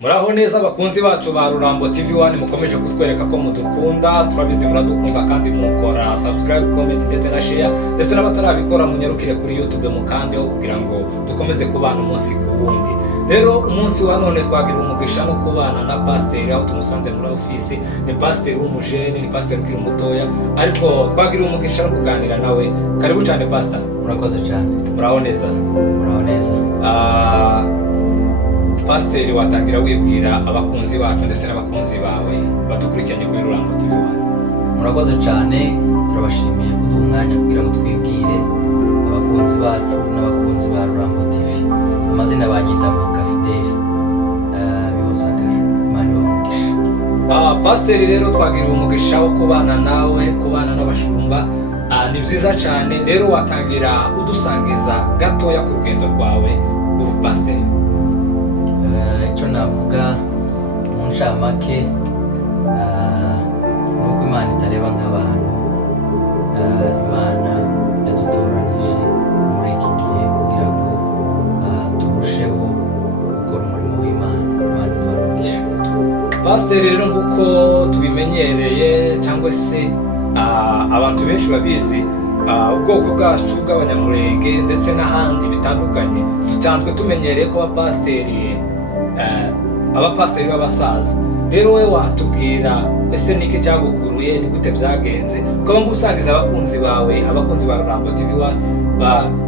Muraho neza abakunzi bacu ba Rurambo TV1 mukomeje kutwereka ko mudukunda, turabizi muradukunda kandi mukora subscribe, comment ndetse na share, ndetse n'abatarabikora munyarukire kuri YouTube mukandeho kugira ngo dukomeze kubana umunsi ku wundi. Rero umunsi wa none twagira umugisha no kubana na pasteur aho tumusanze muri office. Ni pasteur w'umujene, ni pasteur ukiri mutoya, ariko twagira umugisha no kuganira nawe. Karibu cyane pastor. Murakoze cyane. Muraho neza. Muraho neza. Pasiteri watangira wibwira abakunzi bacu ndetse n'abakunzi bawe badukurikiranye kuri Rurambo TV1. Murakoze cyane, turabashimiye kuduha umwanya kugira ngo twibwire abakunzi bacu n'abakunzi ba Rurambo TV. Amazina banyita Mvuka Fideli bihozagara, Imana ibamugisha. Pasiteri rero twagira umugisha wo kubana nawe, kubana n'abashumba, ni byiza cyane. Rero watangira udusangiza gatoya ku rugendo rwawe ubu pasiteri. Icyo navuga mu ncamake nuko Imana itareba nk'abantu. Imana yadutoranije muri iki gihe kugira ngo turusheho gukora umurimo w'Imana. Imana ibamugisha. Pasiteri rero nk'uko tubimenyereye cyangwa se abantu benshi babizi, ubwoko bwacu bw'abanyamurenge ndetse n'ahandi bitandukanye dusanzwe tumenyereye ko abapasiteri b'abasaza. Rero wowe watubwira ese niki cyagukuruye, ni gute byagenze ukaba ngusangiza abakunzi bawe, abakunzi ba Rurambo TV1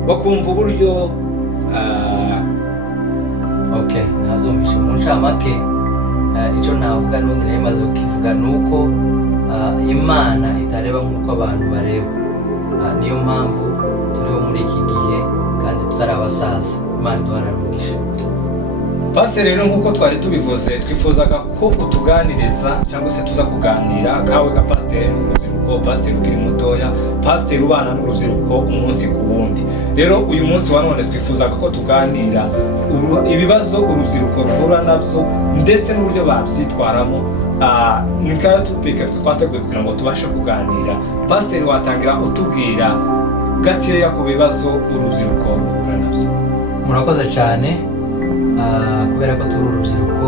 bakumva uburyo nazumvishe mu ncamake. Icyo navuga n'ubundi nari maze kukivuga nuko Imana itareba nk'uko abantu bareba. Niyo mpamvu turiho muri iki gihe kandi tutari abasaza. Imana iduharane umugisha. Pasiteri rero nk'uko twari tubivuze, twifuzaga ko utuganiriza cyangwa se tuza kuganira kawe ka pasiteri n'urubyiruko, pasiteri ukiri mutoya, pasiteri ubana n'urubyiruko umunsi ku wundi. Rero uyu munsi wa none twifuzaga ko tuganira ibibazo urubyiruko ruhura nabyo ndetse n'uburyo babyitwaramo. Ni ka tupika twateguye kugira ngo tubashe kuganira. Pasiteri watangira utubwira gakeya ku bibazo urubyiruko ruhura nabyo. Murakoze cyane. Kubera ko turi urubyiruko,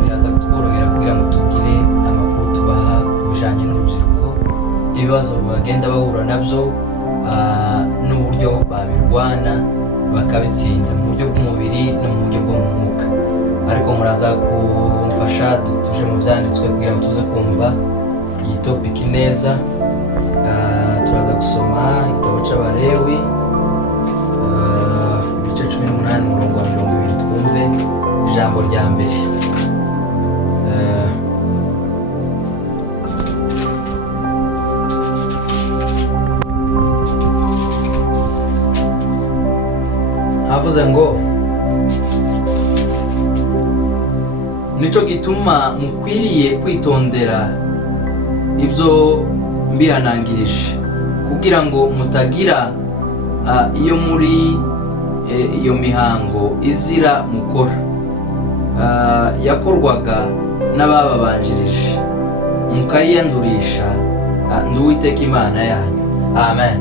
biraza kutworohera kugira ngo tugire amakuru tubaha ku bijyanye n'urubyiruko, ibibazo bagenda bahura nabyo n'uburyo babirwana bakabitsinda mu buryo bw'umubiri no mu buryo bwo mu mwuka. Ariko muraza kumfasha tuje mu byanditswe kugira ngo tuze kumva iyi topiki neza. Turaza gusoma igitabo cy'Abalewi ibice 18 umurongo wa 20, twumve ijambo rya mbere. Havuze ngo nico gituma mukwiriye kwitondera ibyo mbihanangirije kugira ngo mutagira iyo muri iyo mihango izira mukora yakorwaga n'abababanjirije mukayiyandurisha ndi Uwiteka Imana yanyu. Amen.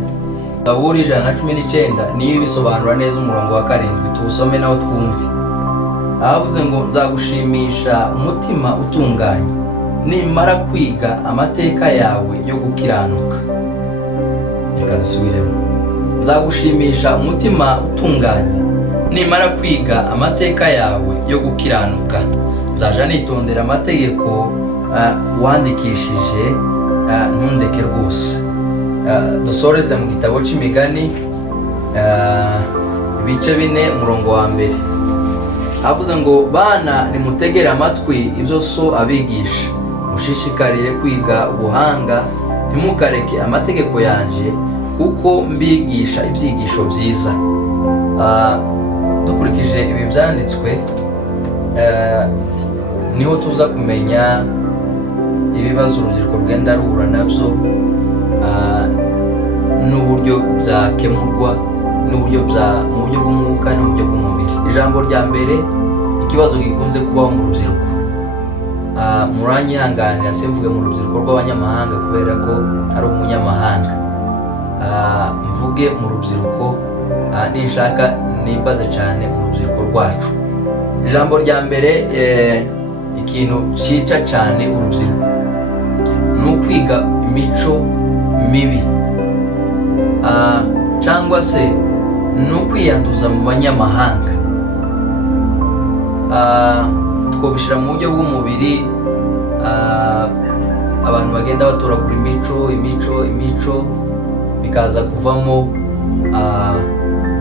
Zaburi 119 niyo bisobanura neza umurongo wa 7, tuwusome nawo twumve. Ahavuze ngo nzagushimisha umutima utunganye nimara kwiga amateka yawe yo gukiranuka. Reka dusubiremo. Nzagushimisha umutima utunganye nimara kwiga amateka yawe yo gukiranuka. Nzaja nitondera amategeko wandikishije, ntundeke rwose. Dusoreze mu gitabo cy'Imigani ibice 4 umurongo wa 1. Avuze ngo bana nimutegere amatwi ibyo so abigisha, mushishikarire kwiga ubuhanga, ntimukareke amategeko yanje kuko mbigisha ibyigisho byiza. Dukurikije ibi byanditswe, niho tuza kumenya ibibazo urubyiruko rugenda ruhura nabyo, n'uburyo byakemurwa, mu buryo bw'umwuka no mu buryo bw'umubiri. Ijambo rya mbere, ikibazo gikunze kubaho mu rubyiruko. Muranyihanganira simvuge mu rubyiruko rw'abanyamahanga kubera ko ari umunyamahanga. Mvuge mu rubyiruko, nishaka nimbaze cyane mu rubyiruko rwacu. ijambo rya mbere, ikintu cica cyane urubyiruko ni ukwiga imico mibi, cyangwa se ni ukwiyanduza mu banyamahanga. Twobishyira mu buryo bw'umubiri, abantu bagenda batoragura imico bikaza kuvamo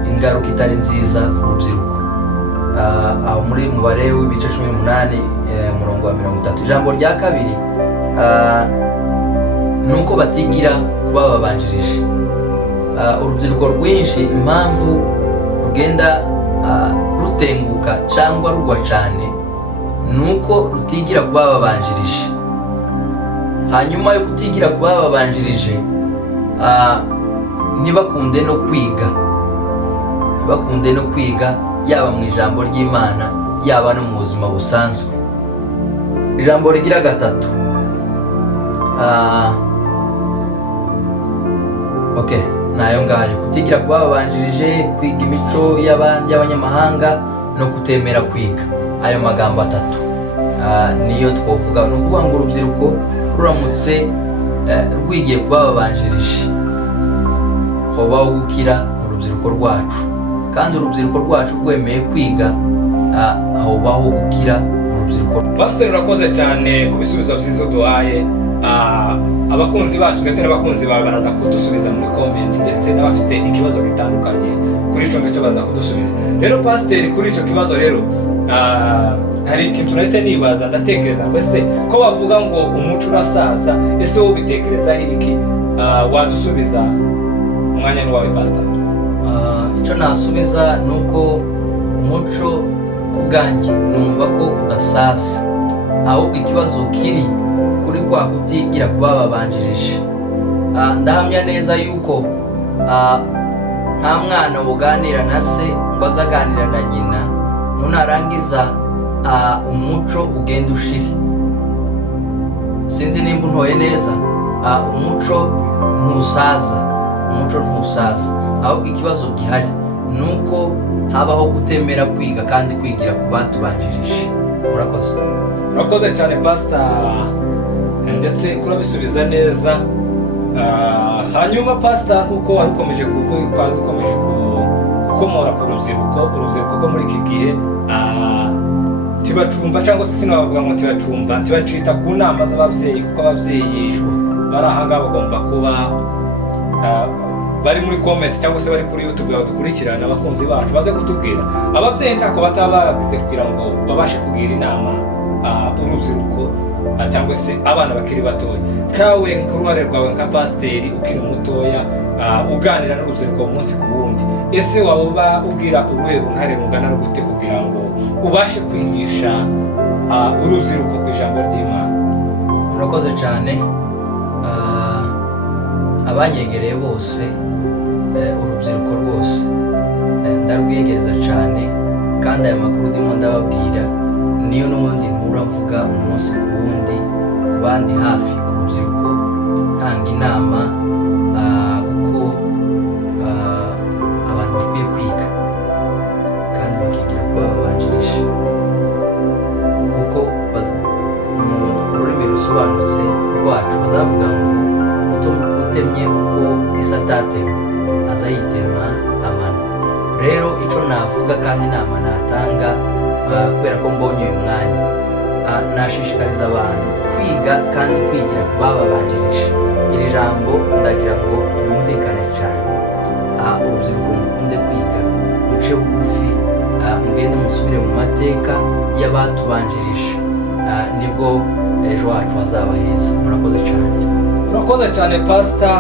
ingaruka itari nziza ku rubyiruko. Aho muri mubare w'ibice 18 umurongo wa 30. Ijambo rya kabiri ni uko batigira kuba babanjirije. Urubyiruko rwinshi impamvu rugenda rutenguka cyangwa rugwa cyane ni uko rutigira kuba babanjirije. Hanyuma yo kutigira kuba babanjirije, ntibakunde no kwiga, yaba mu ijambo ry'Imana yaba no mu buzima busanzwe. Ijambo rigira gatatu, nayo ngayo, kutigira kuba babanjirije, kwiga imico y'abanyamahanga no kutemera kwiga. Ayo magambo atatu niyo twovuga. Ni ukuvuga ngo urubyiruko ruramutse rwigiye kuba babanjirije, hobaho gukira mu rubyiruko rwacu, kandi urubyiruko rwacu rwemeye kwiga, hobaho gukira mu rubyiruko. Pasiteri, urakoze cyane ku bisubizo byiza duhaye. Abakunzi bacu ndetse n'abakunzi bawe baraza kudusubiza muri comment, ndetse n'abafite ikibazo bitandukanye kuri icyo ngicyo baza kudusubiza. Rero Pasiteri, kuri icyo kibazo rero hari ikintu nahise nibaza, ndatekereza ngo ese ko bavuga ngo umuco urasaza, ese wowe ubitekerezaho iki? Wadusubiza, umwanya ni wawe Pasiteri. Icyo nasubiza ni uko umuco ku bwanjye numva ko udasaza, ahubwo ikibazo kiri kuri kwa kutigira kuba babanjirije. Ndahamya neza yuko nta mwana uganira na se ngo azaganira na nyina nunarangiza umuco ugenda ushira. Sinzi nimba untoye neza, umuco ntusaza, ahubwo ikibazo gihari ni uko habaho gutemera kwiga kandi kwigira ku batubanjirije. Urakoze cyane Pastor, ndetse kurabisubiza neza. Hanyuma Pastor, kuko wari ukomeje kuvuga, dukomeje gukomora ku rubyiruko rwo muri iki gihe, tibacumva cyangwa se sinabavuga ngo tibacumva, tibacita ku nama z'ababyeyi, kuko ababyeyi bari ahangaha bagomba kuba bari muri comment cyangwa se bari kuri YouTube badukurikirana. Abakunzi bacu baze kutubwira, ababyeyi ntako bataba bagize kugira ngo babashe kugira inama urubyiruko cyangwa se abana bakiri batoya. Kawe ku ruhare rwawe nka Pasiteri ukiri mutoya, uganira n'urubyiruko umunsi ku wundi, ese waba ubwira uruhe ruhare rungana no gute kugira ngo ubashe kwigisha urubyiruko ku ijambo ry'Imana? Murakoze cyane. Abanyegereye bose, urubyiruko rwose ndarwiyegereza cyane, kandi aya makuru ndimo ndababwira niyo n'ubundi mpura mvuga umunsi ku wundi ku bandi hafi ku rubyiruko, ntanga inama, kuko abantu bakwiye kwiga kandi bakigira kuba babanjirije, kuko mu rurimi rusobanutse rwacu bazavuga ngo utemye uko isi atatemye aza yitema amano. Rero icyo navuga kandi inama natanga, kubera ko mbonye uyu mwanya, nashishikariza abantu kwiga kandi kwigira ku babanjirije. Iri jambo ndagira ngo ryumvikane cyane. Urubyiruko mukunde kwiga, muce bugufi, mugende musubire mu mateka y'abatubanjirije, nibwo ejo wacu hazaba heza. Murakoze cyane. Urakoze cyane Pastor,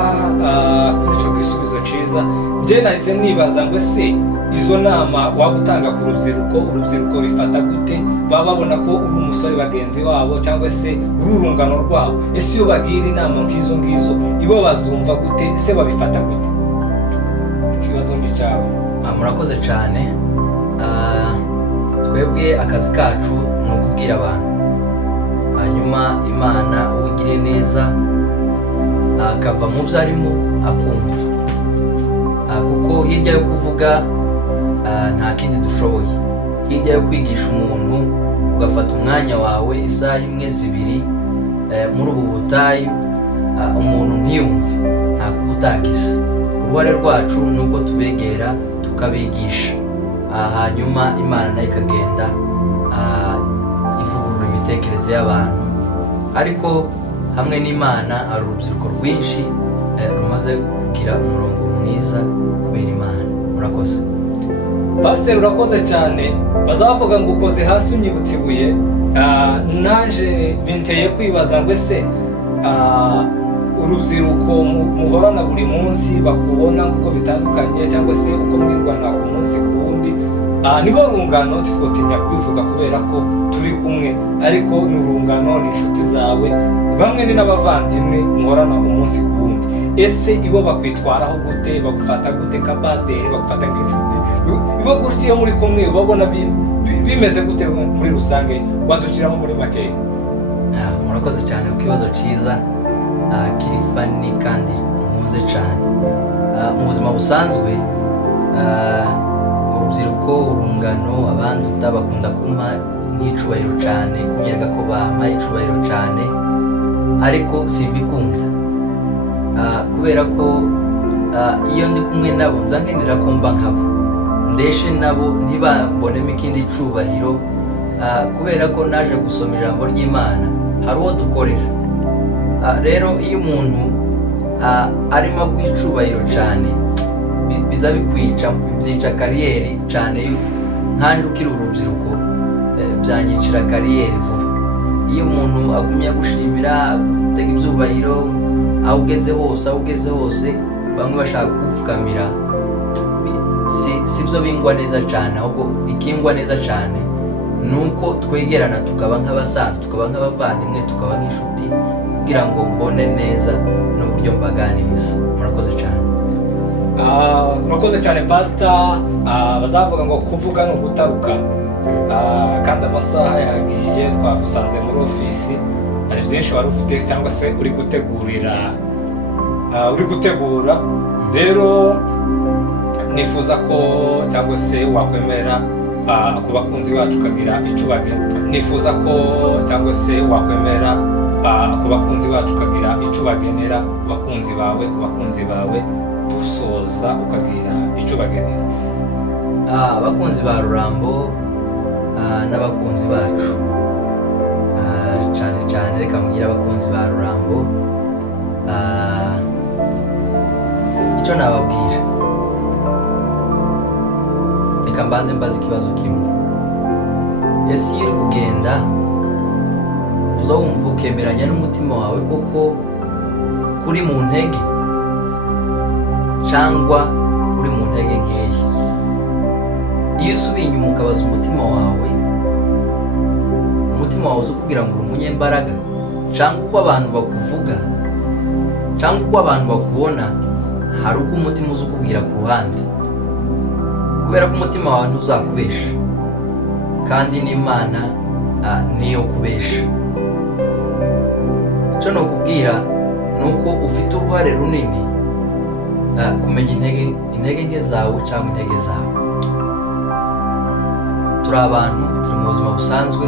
kuri icyo gisubizo cyiza. Njye nahise nibaza ngo ese izo nama waba utanga ku urubyiruko bifata gute? Baba babona ko uri umusore bagenzi wabo cyangwa se uri urungano rwabo, ese iyo bagira inama nk'izo ngizo ibo bazumva gute? Ese babifata gute? Ikibazo ni cyawe. Murakoze cyane. Twebwe akazi kacu ni ukubwira abantu, hanyuma Imana uwigire neza akava mu byo arimo akumva, kuko hirya yo kuvuga nta kindi dushoboye. hirya yo kwigisha umuntu ugafata umwanya wawe isaha imwe zibiri muri ubu butayu umuntu ntiyumve, nta kuba utagize. Uruhare rwacu ni uko tubegera tukabigisha, hanyuma Imana nayo ikagenda ivugurura imitekerereze y'abantu. Ariko hamwe n'Imana hari urubyiruko rwinshi rumaze kugira umurongo mwiza kubera Imana. Murakoze. Pasiteri urakoze cyane. Bazavuga ngo ukoze hasi unyibutse ibuye. Naje binteye kwibaza ngo ese urubyiruko muhorana buri munsi bakubona uko bitandukanye cyangwa se uko mwirwana ku munsi ku wundi, nibo rungano twotinya kubivuga kubera ko turi kumwe, ariko ni urungano, ni inshuti zawe, bamwe ni n'abavandimwe muhorana umunsi ku wundi. Ese ibo bakwitwaraho gute, bagufata gute ka pasiteri, bagufata nk'inshuti, ibo gutya iyo muri kumwe ubabona bimeze gute muri rusange? Wadukiramo muri makeya. Murakoze cyane ku kibazo cyiza kiri fani kandi nkunze cyane. Mu buzima busanzwe urubyiruko, urungano, abandi utabakunda kumpa nk'icubahiro cyane, kunyereka ko bampa icubahiro cyane, ariko simbikunda kubera ko iyo ndi kumwe nabo nza nkenera ko mba nkabo, ndeshe nabo ntibambonemo ikindi cubahiro, kubera ko naje gusoma ijambo ry'Imana, hari uwo dukorera. Rero iyo umuntu arimo guhicubahiro cyane biza bikwica, byica kariyeri cyane. Nkanje ukiri urubyiruko byanyicira kariyeri vuba. Iyo umuntu agumya gushimira, gutega ibyubahiro, aho ugeze hose bamwe bashaka kugupfukamira, si byo bingwa neza cyane. Ahubwo ikingwa neza cyane nuko twegerana tukaba nk'abasanzwe, tukaba nk'abavandimwe, tukaba nk'inshuti, kugira ngo mbone neza n'uburyo mbaganiriza. Murakoze cyane. Murakoze cyane Pastor. Bazavuga ngo kuvuga ni ugutaruka, kandi amasaha yagiye, twagusanze muri ofisi, hari byinshi wari ufite cyangwa se uri gutegura. Rero nifuza ko cyangwa se wakwemera ku bakunzi bacu ukagira icyo bagenera abakunzi bawe dusoza ukagira icyo bagenera. Abakunzi ba Rurambo n'abakunzi bacu cyane reka mbwira abakunzi ba Rurambo icyo nababwira. Reka mbanze mbaza ikibazo kimwe. Ese iyo uri kugenda uza wumva ukemeranya n'umutima wawe koko kuri mu ntege, cyangwa uri mu ntege nkeya? Iyo usubiye inyuma ukabaza umutima wawe uzi ukubwira ngo uri umunyembaraga, cyangwa uko abantu bakuvuga, cyangwa uko abantu bakubona, hari uko umutima uzi ukubwira ku ruhande, kubera ko umutima wawe ntuzakubesha, kandi n'Imana niyo kubesha. Icyo nokubwira ni uko ufite uruhare runini kumenya intege nke zawe cyangwa intege zawe. Turi abantu, turi mu buzima busanzwe,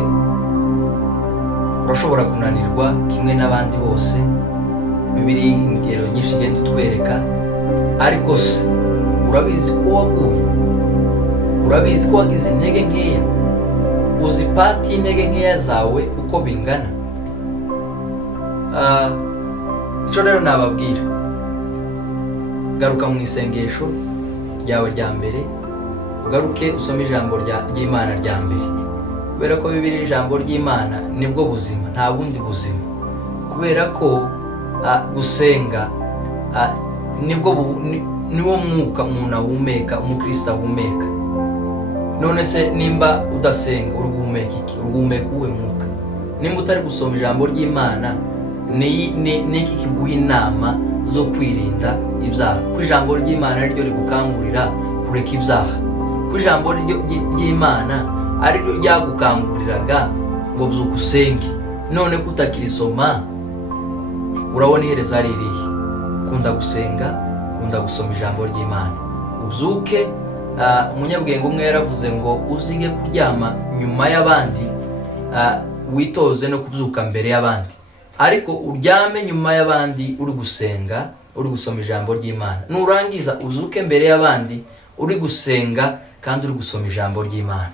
urashobora kunanirwa kimwe n'abandi bose. Bibiliya ingero nyinshi igenda itwereka, ariko se urabizi ko waguye? Urabizi ko wagize intege nkeya? Uzi pati y'intege nkeya zawe uko bingana? Icyo rero nababwira, garuka mu isengesho ryawe rya mbere, ugaruke usome ijambo ry'Imana rya mbere, kubera ko Bibiliya ijambo ry'Imana nibwo buzima, nta bundi buzima. Kubera ko gusenga niwo mwuka umuntu ahumeka, umukristo ahumeka. None se nimba udasenga uri guhumeka iki? Uri guhumeka uwe mwuka? Nimba utari gusoma ijambo ry'Imana, niki kiguha inama zo kwirinda ibyaha? Ko ijambo ry'Imana ryo rigukangurira kureka ibyaha, ko ijambo ry'Imana ari ryo ryagukanguriraga ngo byuka usenge. None ko utakirisoma, urabona iherezo ari irihe? Kunda gusenga, kunda gusoma ijambo ry'Imana, ubyuke umunyabwenge umwe yaravuze ngo uzige kuryama nyuma y'abandi, witoze no kubyuka mbere y'abandi, ariko uryame nyuma y'abandi uri gusenga, uri gusoma ijambo ry'Imana. Nurangiza uzuke mbere y'abandi uri gusenga kandi uri gusoma ijambo ry'Imana.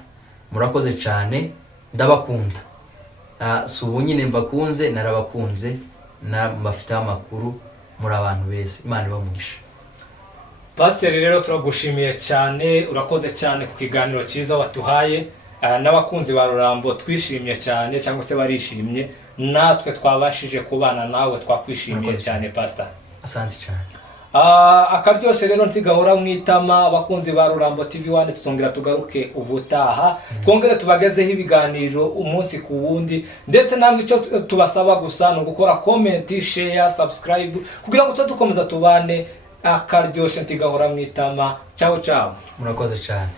Murakoze cyane, ndabakunda. Si ubu nyine mbakunze, narabakunze, mbafiteho amakuru, muri abantu beza. Imana ibamugisha. Pasiteri rero turagushimiye cyane, urakoze cyane ku kiganiro cyiza watuhaye. N'abakunzi ba Rurambo twishimye cyane, cyangwa se barishimye, natwe twabashije kubana nawe twakwishimiye cyane Pastor. Asante cyane. Akaryose rero nsigahora mwitama. Abakunzi ba Rurambo TV1 tuzongera tugaruke ubutaha, twongere tubagezeho ibiganiro umunsi ku wundi, ndetse namwe icyo tubasaba gusa no gukora comment, share, subscribe kugira ngo dukomeza tubane. Akaryose nsigahora mwitama. Ciao ciao. Murakoze cyane.